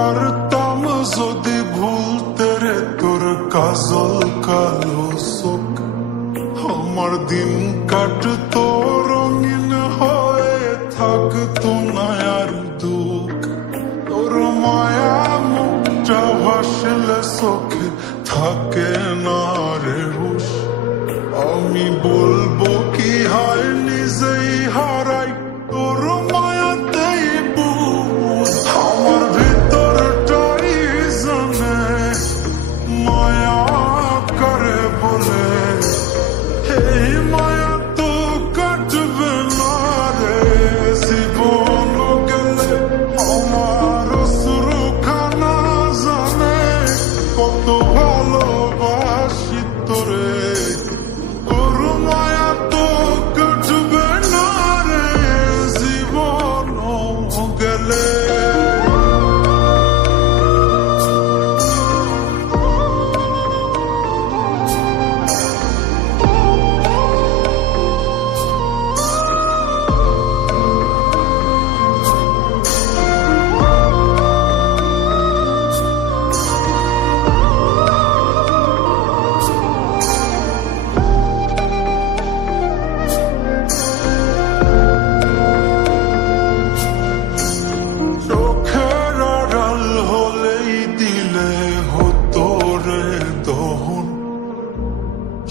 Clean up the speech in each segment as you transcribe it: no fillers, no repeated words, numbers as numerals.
পারতাম যদি ভুলতে রে তোর কাজল কালো চোখ, আমার দিন কাটতো রঙিন হয়ে, থাকতো না আর দুঃখ। তোর মায়া মুখটা ভাসলে চোখে থাকে না রে হুশ, আমি বলবো কি হয় নিজেই হারাই তোর মায়াতেই বুঝ। আমার ভিতরটাই জানে মায়া করে বলে, এই মায়া তো কাটবে না রে জীবন গেলে। আমার শুরুখানা জানে কত ভালোবাসি তোরে, তোর মায়া তো কাটবে না রে জীবন গেলে। চোখের আড়াল হলেই দিলে হতো রে দহন,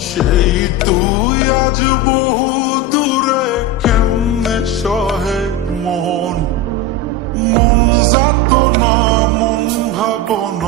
সেই তুই আজ বহু দূরে কেমনে সহে মন। মন যাত না মন ভাবন